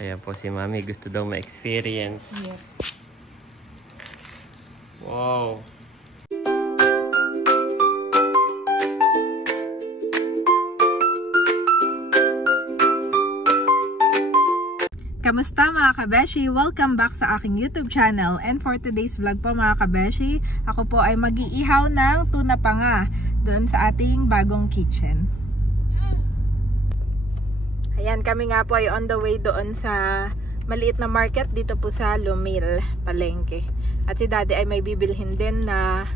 Ayan po si Mami, gusto daw ma-experience. Yep. Wow! Kamusta mga kabeshi? Welcome back sa aking YouTube channel. And for today's vlog po mga kabeshi, ako po ay mag-iihaw ng tuna panga doon sa ating bagong kitchen. Ayan, kami nga po ay on the way doon sa maliit na market dito po sa Lumil, Palengke. At si Daddy ay may bibilhin din na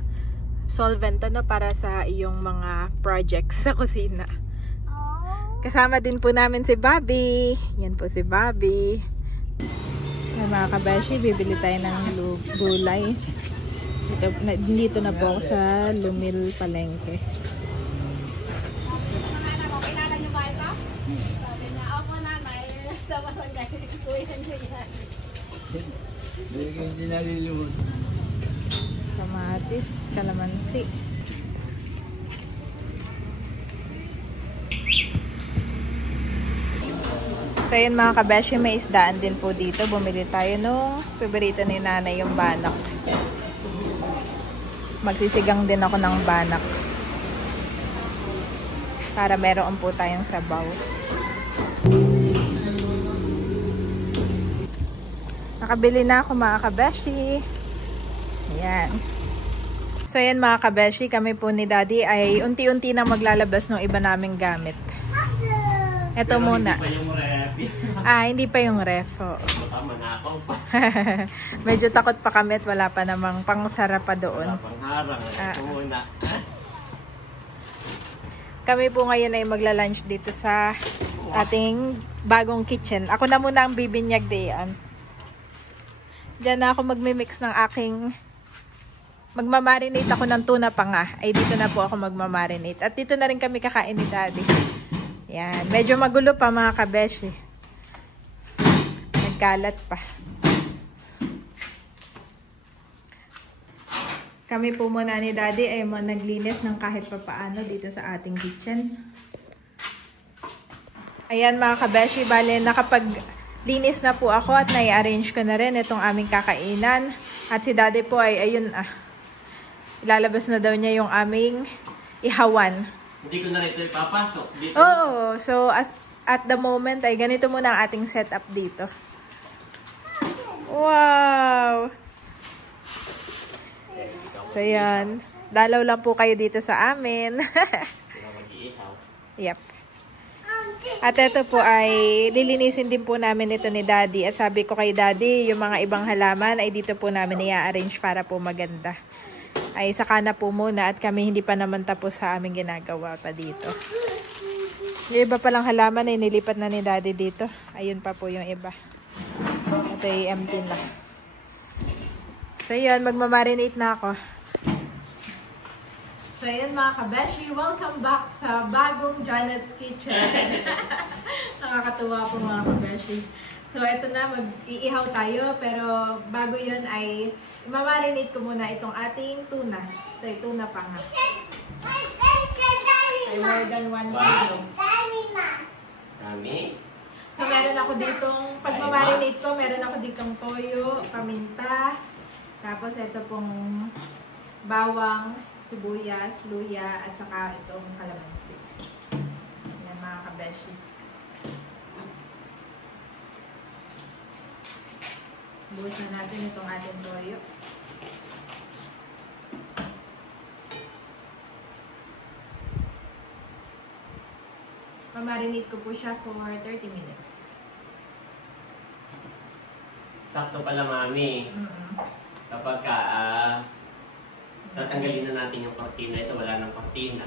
solvent para sa iyong mga projects sa kusina. Kasama din po namin si Bobby. Yan po si Bobby. Ay, mga kabeshi, bibili tayo ng gulay. Dito na po ako sa Lumil, Palengke. Kamatis, kalamansi. So yun mga kabeshi, may isdaan din po dito. Bumili tayo nung paborito ni nanay, yung banak. Magsisigang din ako ng banak para meron po tayong sabaw. Nakabili na ako mga kabeshi. Ayan. So yan mga kabeshi, kami po ni Daddy ay unti-unti na maglalabas ng iba naming gamit. Ito pero muna. Hindi pa yung ref. Hindi pa yung ref. Oh. Baka manakaw pa. Medyo takot pa kami at wala pa namang pangsara pa doon. Wala pang harang. Ito muna. Kami po ngayon ay magla-lunch dito sa ating bagong kitchen. Ako na muna ang bibinyag diyan. Diyan na ako magmi-mix ng aking... Magmamarinate ako ng tuna panga. Ay dito na po ako magmamarinate. At dito na rin kami kakain ni Daddy. Yan. Medyo magulo pa mga kabeshi. Nagkalat pa. Kami po muna ni Daddy ay naglinis ng kahit papaano dito sa ating kitchen. Ayan mga kabeshi, bale nakapaglinis na po ako at nai-arrange ko na rin itong aming kakainan. At si Daddy po ay ayun ilalabas na daw niya yung aming ihawan. Hindi ko na rito ipapasok. Dito. Oo. So, at the moment ay ganito muna ang ating setup dito. Wow! So, yan. Dalaw lang po kayo dito sa amin. Yep. At ito po ay lilinisin din po namin ito ni Daddy. At sabi ko kay Daddy, yung mga ibang halaman ay dito po namin i-arrange para po maganda. Ay saka na po muna at kami hindi pa naman tapos sa aming ginagawa pa dito. Yung iba palang halaman ay nilipat na ni Daddy dito. Ayun pa po yung iba. Ito ay empty na. So yun, magmamarinate na ako. So yun mga kabeshi, welcome back sa bagong Janet's Kitchen. Nakakatuwa po mga kabeshi. So ito na, mag-iihaw tayo, pero bago yun ay mamarinate ko muna itong ating tuna. Ito ay tuna panga. Ay more than 1 kilo. Dami. So meron ako ditong, pag mamarinate ko, meron ako ditong toyo, paminta, tapos ito pong bawang, sibuyas, luya, at saka itong kalamansi. Yan mga kabeshi. Buhos na natin itong ating toyo. Mamarinate ko po siya for 30 minutes. Sakto pala, Mami. Kapag tatanggalin na natin yung kortina, ito wala ng kortina.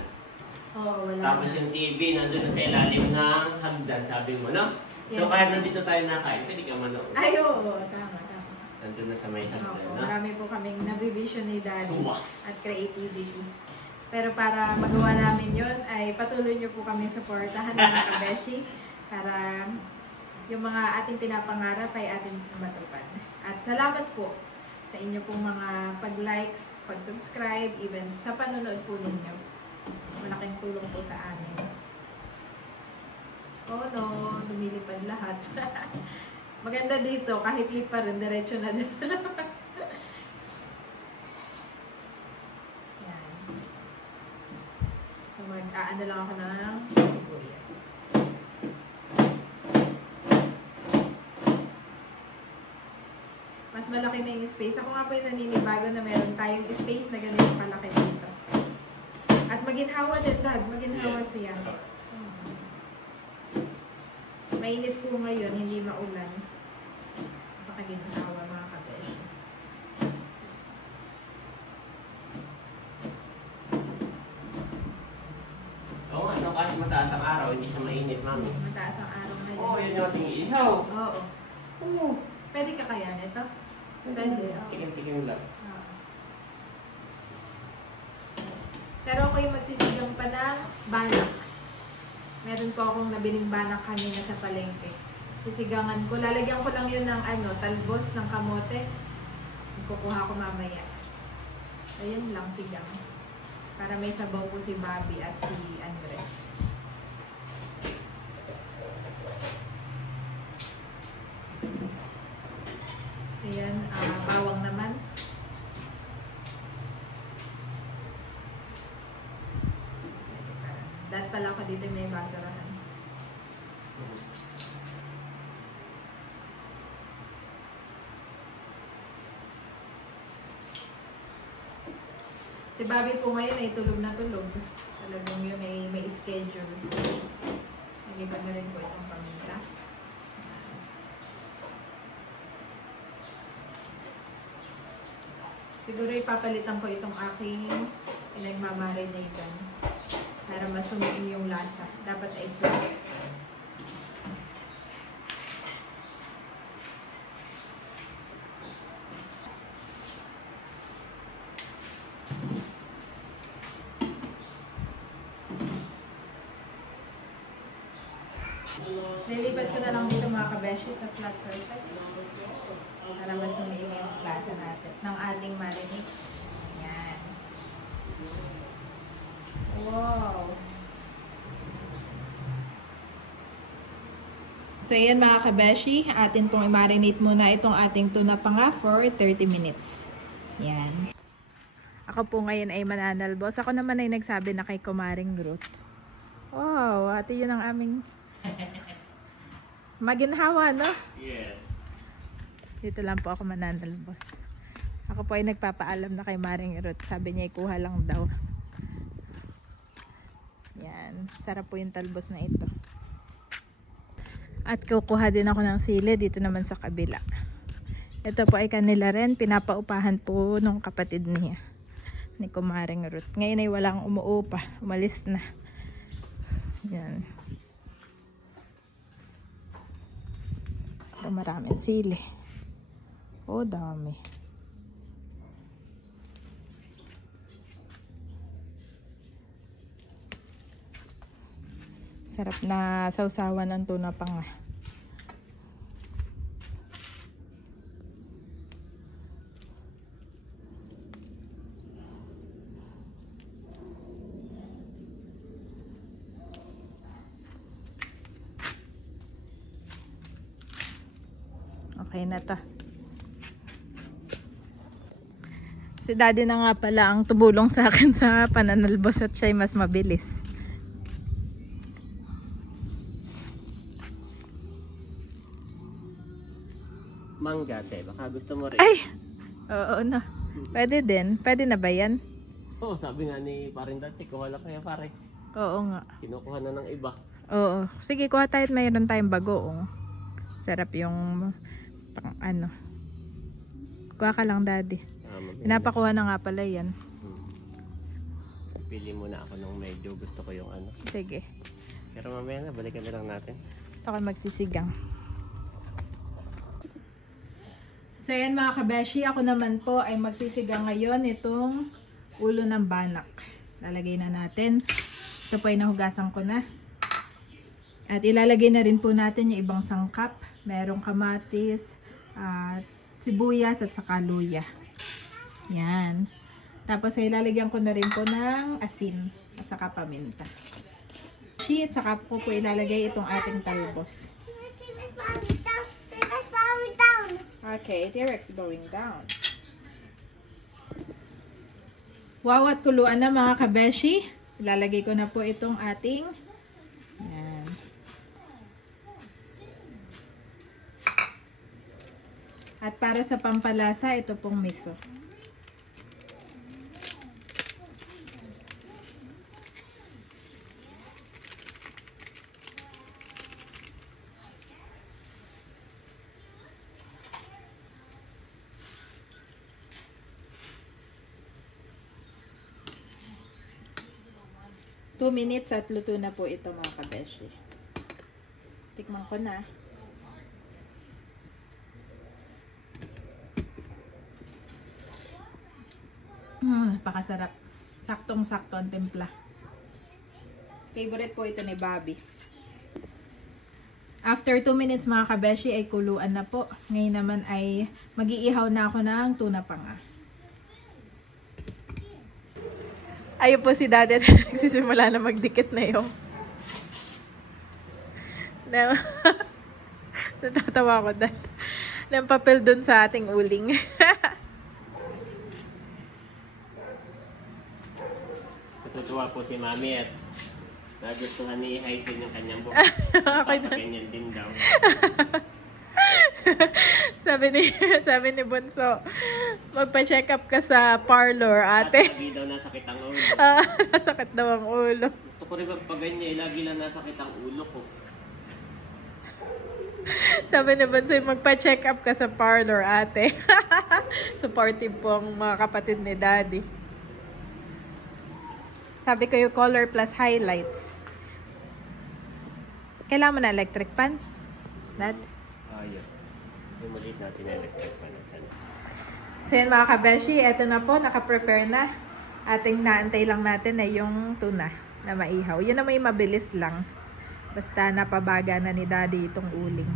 Oo, wala. Tapos yung TV, nandun na sa ilalim ng hagdan, sabi mo, no? Yes. So kahit nandito tayo nakain, pwede ka manood. Ay, oo, tama. Nandun na sa may hagdan, Opo, no? marami po kaming nabivision ni Daddy at creativity. Pero para magawa namin yun, ay patuloy nyo po kami supportahan mga kabeshi para yung mga ating pinapangarap ay ating matupad. At salamat po sa inyo pong mga pag-likes, pag-subscribe, even sa panonood po ninyo. Malaking tulong po sa amin. Oh no, lumilipad lahat. Maganda dito, kahit lipa rin, diretso na dito sa labas. Yan. So mag-aano lang ako ng sibuyas. Mas malaki na yung space. Ako nga po yung naninibago na meron tayong space na ganito kalaki dito. At maginhawa din, Dad. Maginhawa siya. Mainit po ngayon, hindi maulan. Pakaginhawa mga kabesh. Oo nga, no, kahit mataas ang araw, hindi siya mainit, mami. Mataas ang araw ngayon. Oo, yun yung ating ihaw. Oo. Oo. Pwede ka kaya nito? Pwede. Tikim-tikim lang. Pero ako yung magsisigang pa ng banak. Meron po akong nabiling banak kanina sa palengke. Sisigangan ko. Lalagyan ko lang yun ng talbos ng kamote. Kukuha ko mamaya. Ayun lang, sigang. Para may sabaw po si Bobby at si Andres. So yan, bawang naman. Dahil pala ako dito may basurahan. Si Bobby po ngayon ay tulog na tulog. Talagang yun may schedule. Nag-iba na rin po itong paminta. Siguro ipapalitan ko itong aking pinagmamarinatan para masunuin yung lasa. Dapat ay flat. Nilipat ko na lang dito mga kabeshi sa flat surface para masunuin yung lasa natin ng ating marinade. Yan. Wow! So yan mga kabeshi, atin pong i-marinate muna itong ating tuna pa nga for 30 minutes. Yan. Ako po ngayon ay mananalbos. Ako naman ay nagsabi na kay Kumaring Ruth. Wow, ate yun ang aming maginhawa, no? Yes. Dito lang po ako mananalbos. Ako po ay nagpapaalam na kay Maring Ruth. Sabi niya ikuha lang daw. Yan. Sarap po yung talbos na ito. At kukuha din ako ng sili dito naman sa kabila. Ito po ay kanila rin. Pinapaupahan po nung kapatid niya. Ni Kumaring Ruth. Ngayon ay walang umuupa. Umalis na. Yan. Ito maraming sili. Oh, dami. Sarap na sausawan ng tuna pa nga. Okay na to. Si Daddy na nga pala ang tumulong sa akin sa pananalbos at siya'y mas mabilis. Mangga, te. Baka gusto mo rin. Ay! Oo na. Pwede din. Pwede na ba yan? Oo, sabi nga ni paring dati, kuha lang kaya pare. Oo nga. Kinukuha na ng iba. Oo. Sige, kuha tayo at mayroon tayong bagoong. Sarap yung pang ano. Kuha ka lang, Daddy. Pinapakuha na nga pala yan. Pili muna ako ng medyo gusto ko yung ano. Sige. Pero mamaya na, balikan na lang natin. Ito ako magsisigang. So yan mga kabeshi, ako naman po ay magsisigang ngayon itong ulo ng banak. Lalagay na natin. Ito po ay nahugasan ko na. At ilalagay na rin po natin yung ibang sangkap. Merong kamatis, sibuyas at saka luya. Yan. Tapos ay lalagyan ko na rin po ng asin at saka paminta. At saka po ilalagay itong ating talbos. Okay, T-Rex going down. Wow, at kuluan na mga kabeshi. Ilalagay ko na po itong ating yan. At para sa pampalasa, ito pong miso. Two minutes at luto na po ito mga kabeshi. Tikman ko na. Pakasarap. Saktong-sakto ang timpla. Favorite po ito ni Bobby. After 2 minutes mga kabeshi ay kuluan na po. Ngayon naman ay mag-iihaw na ako ng tuna panga. Ayun po si Daddy. Nagsisimula na magdikit na yung natatawa ko dad. Ng papel dun sa ating uling. Natutuwa po si Mami at nagustuhan ni Hyzen yung kanyang buhok. Okay na. Ganyan din daw. sabi ni Bunso, magpa-check up ka sa parlor, ate. Lagi daw nasakit ang ulo. Nasakit daw ang ulo. Gusto ko rin magpaganya, lagi lang nasakit ang ulo ko. Sabi ni Bunso, magpa-check up ka sa parlor, ate. Supportive po ang mga kapatid ni Daddy. Sabi ko yung color plus highlights. Kailangan mo na electric fan? Dad? Ayun. Yung maliit natin na electric pan na sana. So yun mga kabeshi, eto na po, naka-prepare na. Ating naantay lang natin ay yung tuna na maihaw. Yun na may mabilis lang. Basta napabaga na ni Daddy itong uling.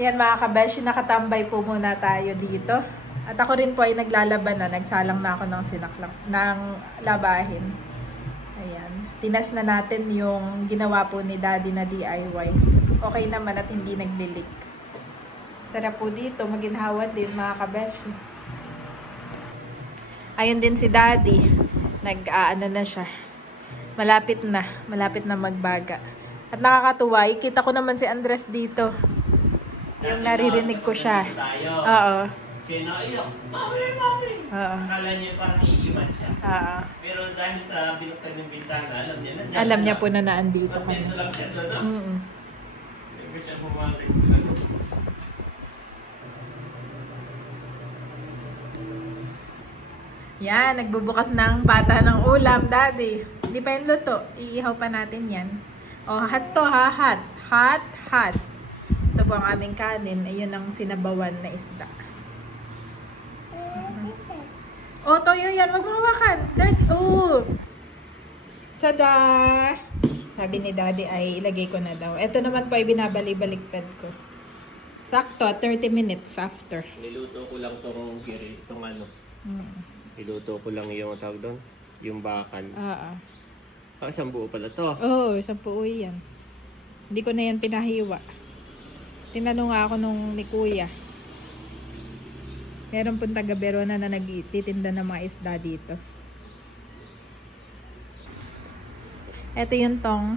Yan mga kabeshi, nakatambay po muna tayo dito. At ako rin po ay naglalaban na. Nagsalang na ako ng labahin. Ayan. Tinas na natin yung ginawa po ni Daddy na DIY. Okay naman at hindi naglilik. Sarap po dito. Maginhawa din mga kabeshi. Ayun din si Daddy. Nag-aano na siya. Malapit na magbaga. At nakakatuwa. Ikita ko naman si Andres dito. Yung naririnig ko siya. Oo. Siya naiyak, Mami! Oo. Akala niya parang iiwan siya. Oo. Pero dahil sa binuksan yung bintana, alam niya na. Alam niya po na naandito kami. Dito lang siya doon. Mm-mm. Hindi siya bumalik. Yan, nagbubukas ng bata ng ulam, Daddy. Hindi pa yung luto. Iihaw pa natin yan. O, hot to ha, hot. Hot, hot. Ito po ang aming kanin. Ayun ang sinabawan na isda. O, toyo yan. Huwag mo hawakan. Dirt. Ooh. Tada! Sabi ni Daddy ay ilagay ko na daw. Ito naman po ay binabalik-baliktad ko. Sakto, 30 minutes after. Niluto ko lang tong grill, itong ano. Niluto ko lang yung tawag doon, yung bakal. Oo. Isang buo pala to. Oo, isang puo yan. Hindi ko na yan pinahiwa. Tinanong nga ako nung ni Kuya. Meron pong taga Verona na nagtitinda ng mga isda dito. Ito yung tong.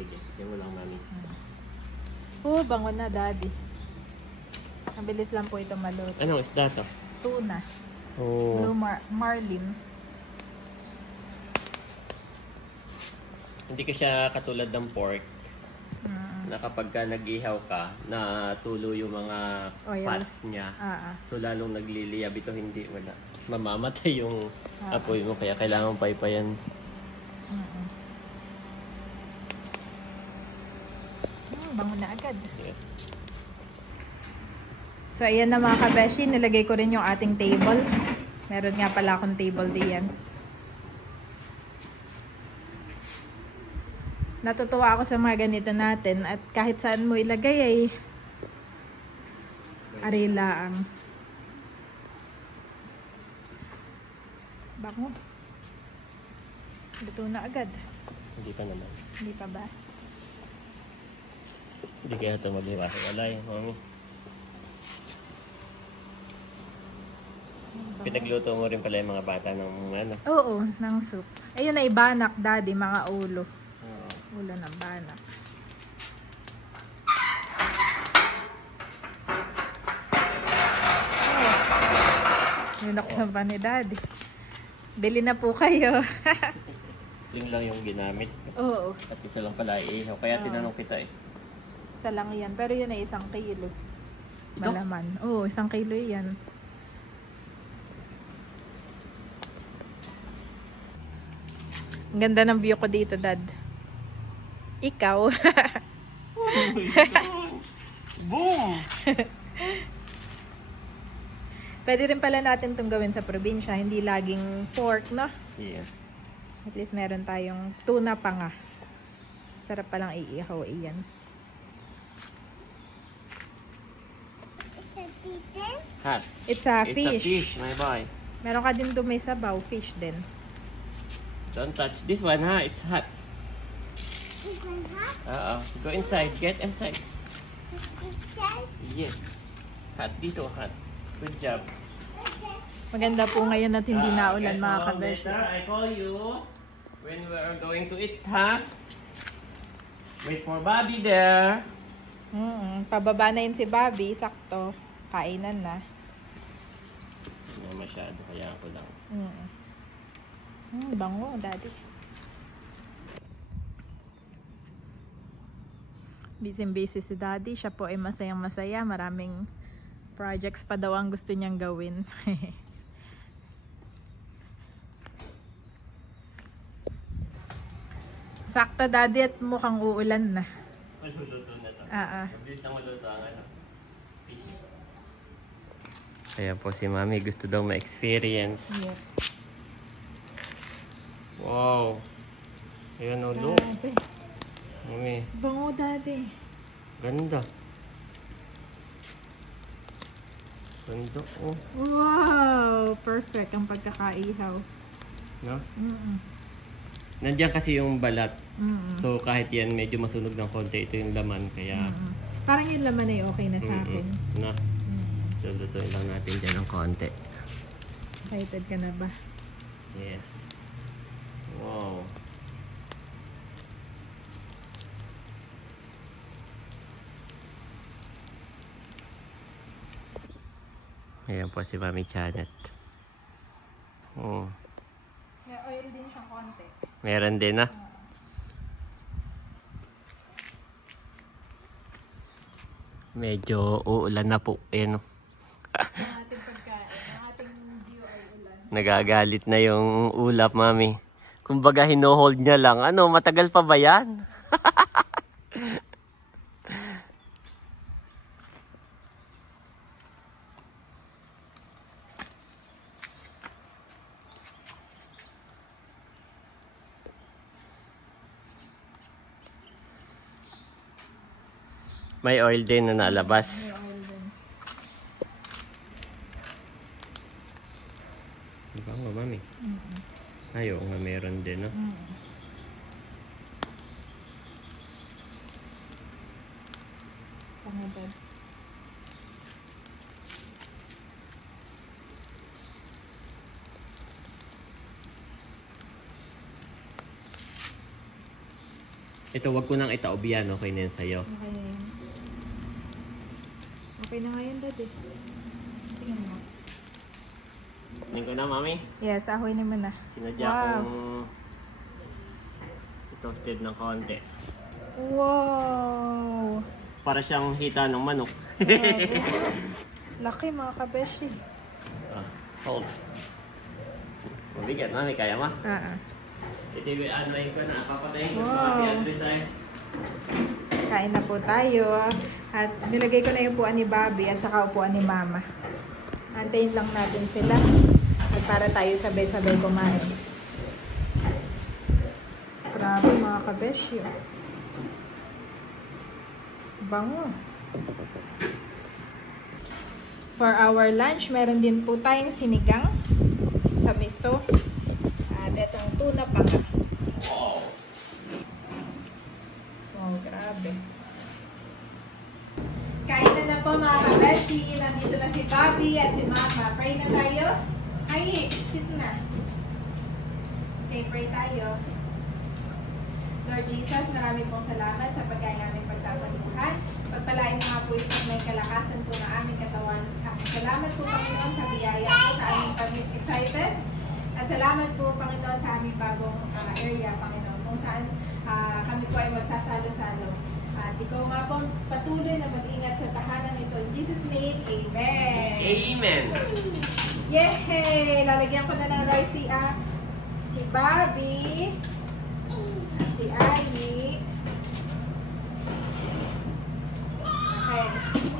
Sige. Yan mo lang, Mami. Bango na, Daddy. Mabilis lang po ito maluto. Anong isda to? Tuna. Oh. Blue marlin. Hindi ka siya katulad ng pork. Na kapag ka nag-ihaw ka, na tulo yung mga Oil. fats niya. So lalong nagliliyab ito, hindi wala. Mamamatay yung apoy mo, kaya kailangan paypayan. Bango na agad. Yes. So ayan na mga kabeshi, nilagay ko rin yung ating table. Meron nga pala akong table diyan. Natutuwa ako sa mga ganito natin at kahit saan mo ilagay ay arilaang. Bango. Luto na agad. Hindi pa naman. Hindi pa ba? Hindi kaya ito mag-iwalay, Mami. Pinagluto mo rin pala yung mga bata ng ano. Oo, ng soup. Ayun ay banak, daddy, mga ulo. Oo. Ulo ng banak. Ninaksan pa ni daddy. Bili na po kayo. Yun lang yung ginamit. Oo. At isa lang pala iihaw. Kaya tinanong kita eh. Isa lang yan. Pero yun ay 1 kilo. Ito? Malaman. Oo, 1 kilo yan. Ang ganda ng view ko dito, Dad. Ikaw. Boom! Pwede rin pala natin itong gawin sa probinsya. Hindi laging pork, no? Yes. At least meron tayong tuna pa nga. Sarap palang iihaw iyan. Hot. It's a It's a fish. fish, my boy. Meron ka din doon may sabaw. Fish din. Don't touch this one, ha? It's hot. Go inside. Get inside. Yes. Hot dito, hot. Good job. Maganda po ngayon at hindi naulan, mga kabesh. I call you when we are going to eat, ha? Wait for Bobby there. Pababa na yun si Bobby. Sakto. Kainan na. Hindi masyado, kaya ako lang. Bango, daddy. Busy-busy si daddy. Siya po ay masayang masaya. Maraming projects pa daw ang gusto niyang gawin. Sakto, daddy, at mukhang uulan na. Maluluto na to. Mabilis na maluto ang ano. Kaya po si Mami gusto daw ma-experience. Yep. Wow. Ayan o, look. Grabe. Mami, Bango, daddy. ganda. Ganda, oh. Wow! Perfect ang pagkakaihaw. No? Nandiyan kasi yung balat. So kahit yan medyo masunog ng konti, ito yung laman. Kaya Parang yung laman ay okay na sa akin. na. So lutuin lang natin dyan ng konti. Excited ka na ba? Yes. Wow. Ayan po si Mami Janet. May oil din siyang konti. Meron din na. Medyo uulan na po. Ayan o. Ang ating pagkain, ang ating view ay ulan. Nagagalit na yung ulap, Mami. Kumbaga, hino-hold niya lang. Ano, matagal pa ba yan? May oil din na nalabas. May oil din. Diba nga, Mami? Ayaw nga, meron din, no? Pangabad. Ito, wag ko nang itaob yan. Okay na yan sa'yo. Okay na yun. Okay na nga yun, daddy. Tingnan mo. Tingnan ko na, Mami. Yes, ahoy naman na. Sinadya Wow. kong toasted ng konti. Wow! Para siyang hita ng manok. Grabe. Laki, mga kabeshi. Hold. Mabigat, Mami. Kaya mo? Ito yung anoin ko na. Papatayin ko Wow. si Andres ay. Kain na po tayo. At nilagay ko na yung upuan ni Bobby at saka upuan ni Mama. Antayin lang natin sila. At para tayo sabay-sabay kumain. Grabe, mga kabeshi. Bango. For our lunch, meron din po tayong sinigang sa miso. At itong tuna pa nga. Wow, grabe. Kain na po, mga kabeshi. Nandito na si Bobby at si Mama. Pray na tayo. Ay, sit na. Okay, pray tayo. Lord Jesus, marami pong salamat sa pagkain aming pagsasaluhan. Pagpalain mo nga po itong may kalakasan po na aming katawan. Salamat po, Panginoon, sa biyaya po sa aming pag-excited. At salamat po, Panginoon, sa aming bagong area, Panginoon, kung saan kami po ay magsasalo-salo. At ikaw nga po patuloy na mag-ingat sa tahanan ito. In Jesus' name, Amen! Amen! Yay! Lalagyan ko na ng rice si Bobby, si Ai. Okay.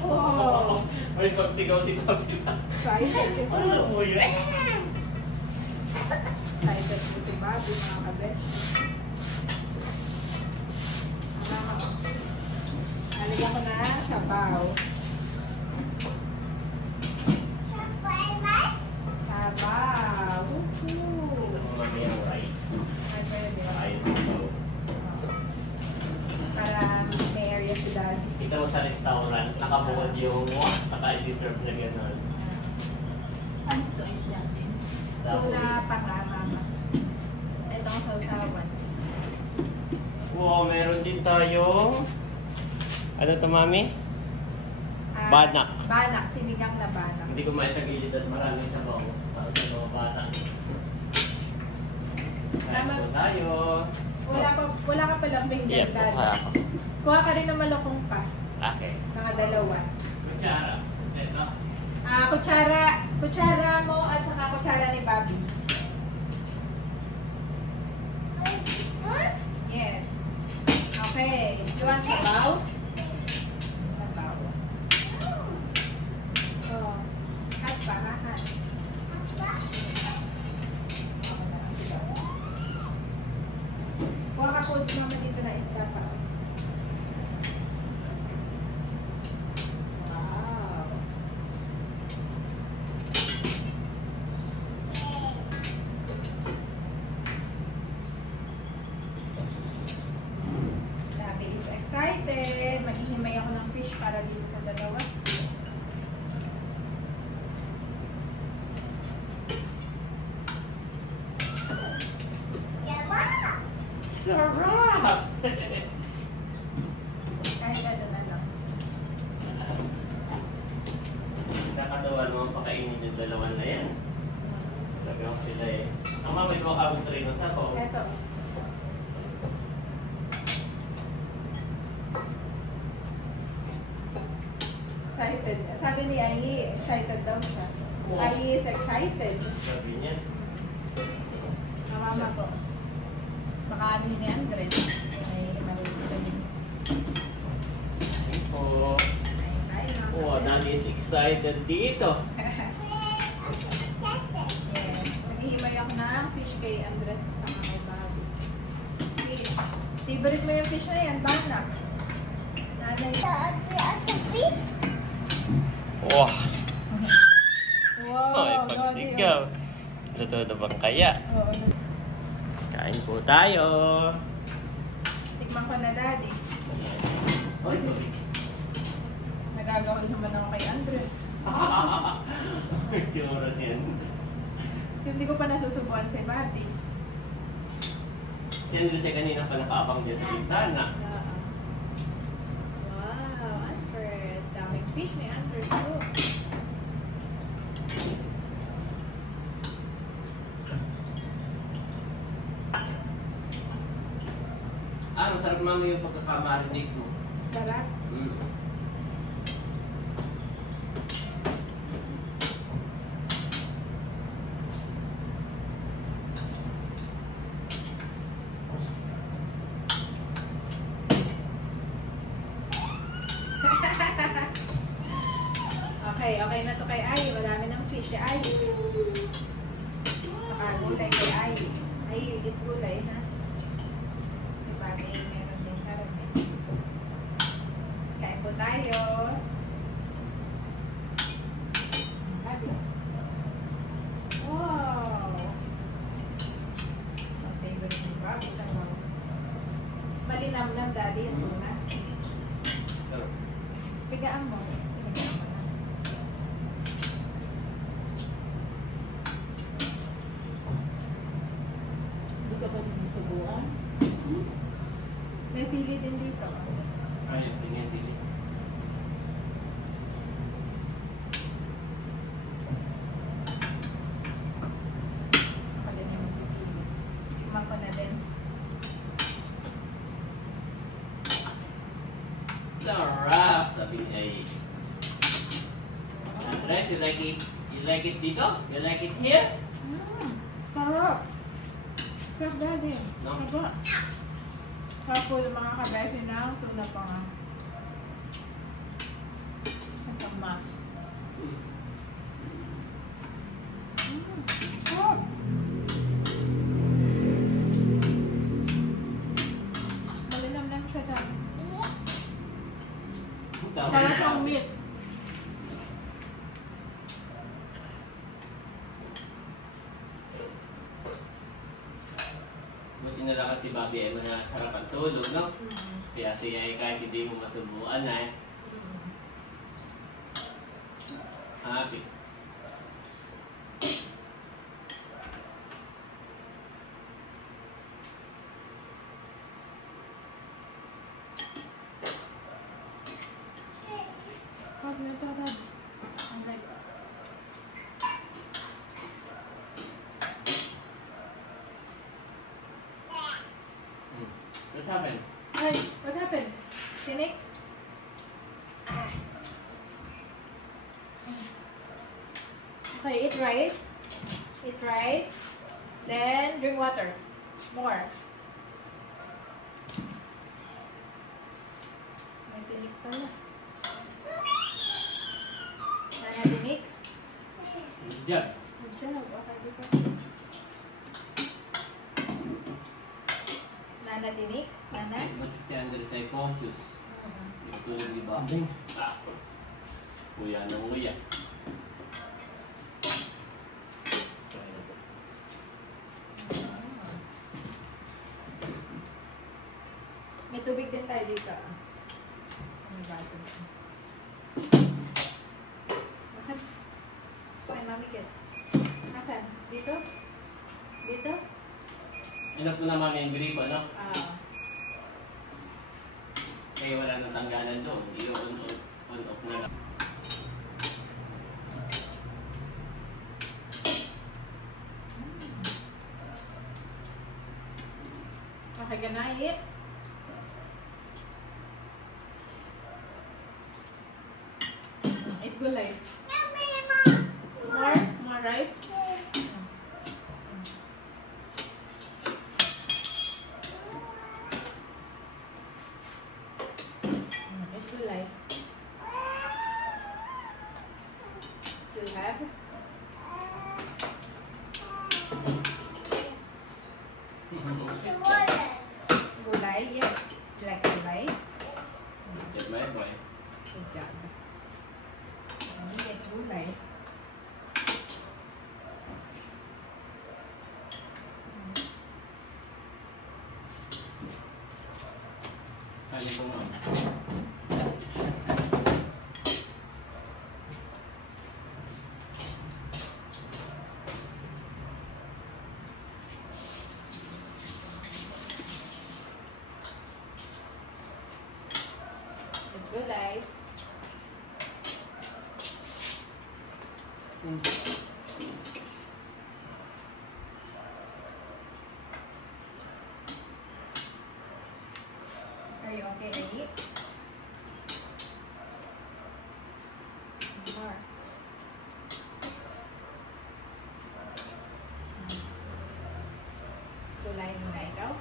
Oh! Ay, pagsigaw si Bobby pa. Excited. Ano mo yun? Excited po si Bobby, mga kabet. Lalagyan ko na sabaw. Sabaw. Woohoo! Mamaya ang rice. Ay, pwede. Kain mo. Para may area si Daddy. Kita mo sa restaurant, nakabukod yung wok, saka isi-serve na gano'n. Ano ito is natin? Tuna pangama. Ito ang sausawan. Wow, meron din tayong... Ano to, Mami? Banak. Banak, sinigang na banak. Hindi ko maitagilid at maraming sabaw para sa mga bata. Kain po tayo. Wala ka palang binggan, Iya, Daddy. kuha ako. Kuha ka rin ng malukong pa. Okay. Mga dalawa. Kutsara. Ito. Kutsara mo at saka kutsara ni Bobby. Yes. Okay. You want sabaw? Sabaw. Oh. Hat pa, hat. Kuha ka po mama dito na isda pa. Wow. Sabi is excited. Maghihimay ako ng fish para dito sa dalawa. Sarap! Kahit ano na lang. Nakatawa naman pakainin yung dalawan na yan. Sabi ko sila eh. Ang mama, may mga kabong trino sa ko. Ito. Excited. Sabi ni Ai, excited daw siya. Wow. Ai is excited. Sabi niya. Ang mama ko. Baka ano ni Andres. Ay, marunong. Ayun po. Ay, Oh, Daddy is excited dito. Yes. Naghihimay ako ng fish kay Andres sa mga Bobby. Fish. Favorite mo yung fish na yan, banak. Nanay. Wow! Wow. Ay, pagsigaw. Totoo na bang kaya? Oo. Kain po tayo. Tikman ko na, Daddy. Oy, sorry. Nagagawin naman ako kay Andres. Tsura niyan. Hindi ko pa nasusubuan si Bobby. Si Andres ay kanina pa nakaabang dyan sa bintana. Wow, Andres. Daming fish ni Andres. Oh. Ah, masarap mami yung pagkakamarinate mo. Sarap. Okay na to kay Ai. Marami ng fish si Ai. Saka gulay kay Ai. Ai, eat gulay, ha? Si Bobby, meron din karami. Kain po tayo. Wow! Ang favorite ni Bobby sa mga. Malinam-nam, Daddy, yung muna. Pigaan mo. Pigaan mo na. sabi niya eh. Andres, you like it? You like it dito? You like it here? Sarap. Sarap daddy. No? Sarap. Sarap po yung mga kabesi na tuna pa nga. It's a must. Sarap. Malinam lang siya dahil. Sarap ang meat. Buti na lang at si Bobby ay masarap ang tulog, no? Kaya siya ay kahit hindi mo masubuan na eh. Happy. What happened? Ay, what happened? Tinik? Okay, eat rice. Eat rice. Then, drink water. More. May tinik pala. Nana tinik? Good job. Good job. Okay, dito. Nana tinik? Nana? Bakit si Andres ay cautious? Hindi tulog ni Bobby. Kuya ng nguya. May tubig din tayo dito. May baso. Bakit? Ay, Mami Kit. Asan? Dito? Dito? Enough po naman yung gripo, no? Kaya wala nang tanggalan doon. On off na lang. Okay ka na, eat? Eat gulay. More? More rice? Eat gulay. Still have? Gulay, yes. You like gulay? Get my boy. Good job. Eat gulay. Ano po mo? Eat gulay. Are you okay to eat? More. Gulay muna ikaw.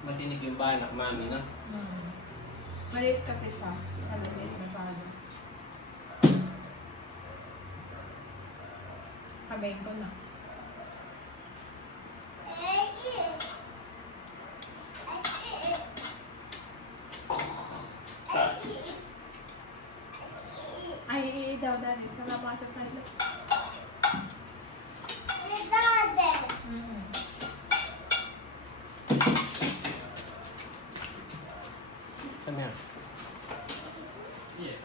Matinig yung banak, mami, no? Maliit kasi siya. Maliit na siya. Kamay ko na. Ay, daw, Daddy. Saka pasok tayo. Come here. Yes.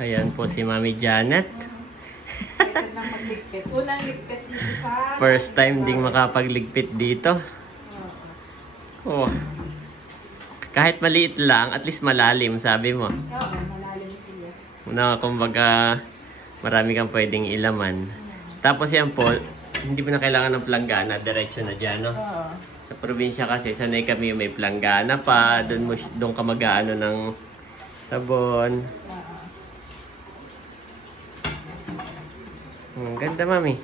Ayan po si Mami Janet. Unang ligpit dito sa... First time ding makapagligpit dito. Oh. Kahit maliit lang, at least malalim, sabi mo. Oo, malalim siya. Kumbaga, marami kang pwedeng ilaman. Tapos yan po, hindi mo na kailangan ng planggana, diretso na dyan, no? Oo. Sa probinsya kasi, sanay kami may planggana pa, doon ka mag-aano ng sabon. Ganda, Mami.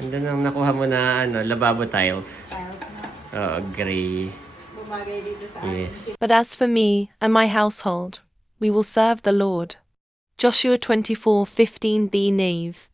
Ganda nang nakuha mo na lababo tiles. Oo, gray. Bumagay dito sa Yes. But as for me and my household, we will serve the Lord. Joshua 24:15b Nave.